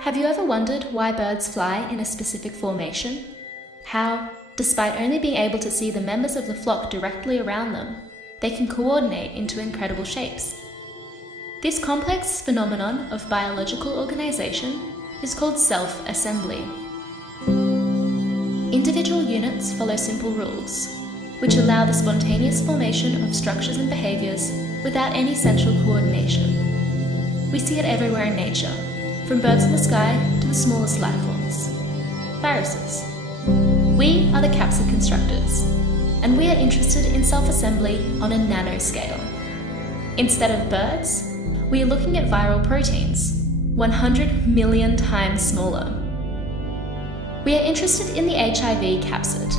Have you ever wondered why birds fly in a specific formation? How, despite only being able to see the members of the flock directly around them, they can coordinate into incredible shapes? This complex phenomenon of biological organization is called self-assembly. Individual units follow simple rules, which allow the spontaneous formation of structures and behaviors without any central coordination. We see it everywhere in nature, from birds in the sky to the smallest life forms. Viruses. We are the Capsid Constructors, and we are interested in self-assembly on a nanoscale. Instead of birds, we are looking at viral proteins, 100 million times smaller. We are interested in the HIV capsid.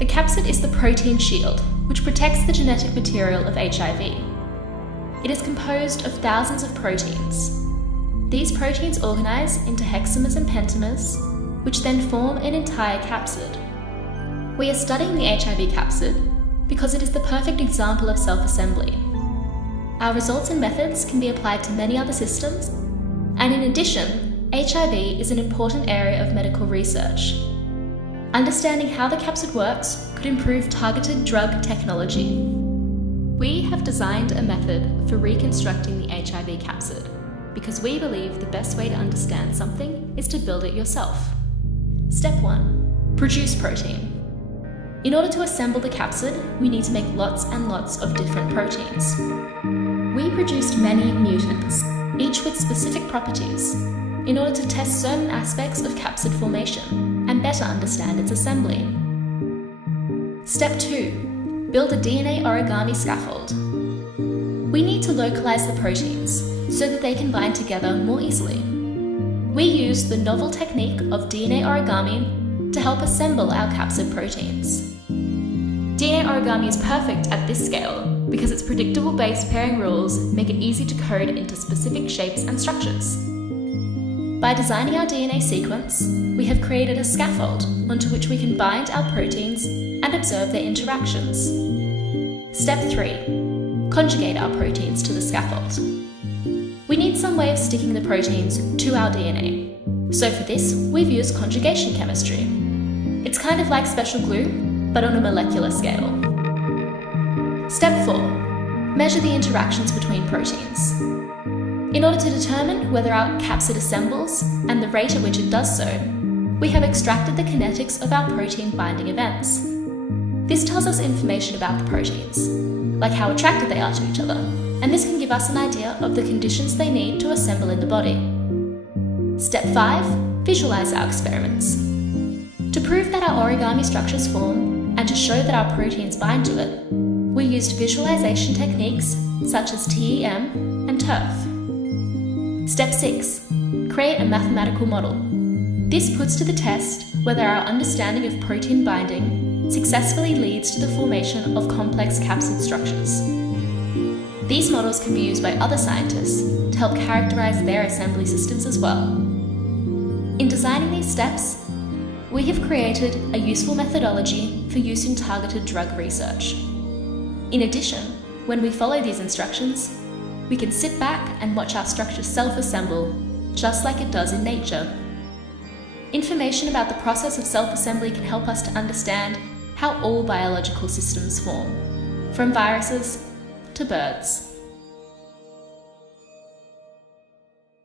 The capsid is the protein shield, which protects the genetic material of HIV. It is composed of thousands of proteins. These proteins organize into hexamers and pentamers, which then form an entire capsid. We are studying the HIV capsid because it is the perfect example of self-assembly. Our results and methods can be applied to many other systems, and in addition, HIV is an important area of medical research. Understanding how the capsid works could improve targeted drug technology. We have designed a method for reconstructing the HIV capsid because we believe the best way to understand something is to build it yourself. Step 1. Produce protein. In order to assemble the capsid, we need to make lots and lots of different proteins. We produced many mutants, each with specific properties, in order to test certain aspects of capsid formation and better understand its assembly. Step 2. Build a DNA origami scaffold. We need to localize the proteins so that they can bind together more easily. We use the novel technique of DNA origami to help assemble our capsid proteins. DNA origami is perfect at this scale because its predictable base pairing rules make it easy to code into specific shapes and structures. By designing our DNA sequence, we have created a scaffold onto which we can bind our proteins and observe their interactions. Step 3. Conjugate our proteins to the scaffold. We need some way of sticking the proteins to our DNA. So for this, we've used conjugation chemistry. It's kind of like special glue, but on a molecular scale. Step 4. Measure the interactions between proteins. In order to determine whether our capsid assembles and the rate at which it does so, we have extracted the kinetics of our protein binding events. This tells us information about the proteins, like how attracted they are to each other, and this can give us an idea of the conditions they need to assemble in the body. Step 5. Visualize our experiments. To prove that our origami structures form, and to show that our proteins bind to it, we used visualization techniques such as TEM and TERF. Step 6. Create a mathematical model. This puts to the test whether our understanding of protein binding successfully leads to the formation of complex capsid structures. These models can be used by other scientists to help characterize their assembly systems as well. In designing these steps, we have created a useful methodology for use in targeted drug research. In addition, when we follow these instructions, we can sit back and watch our structure self-assemble, just like it does in nature. Information about the process of self-assembly can help us to understand how all biological systems form, from viruses to birds.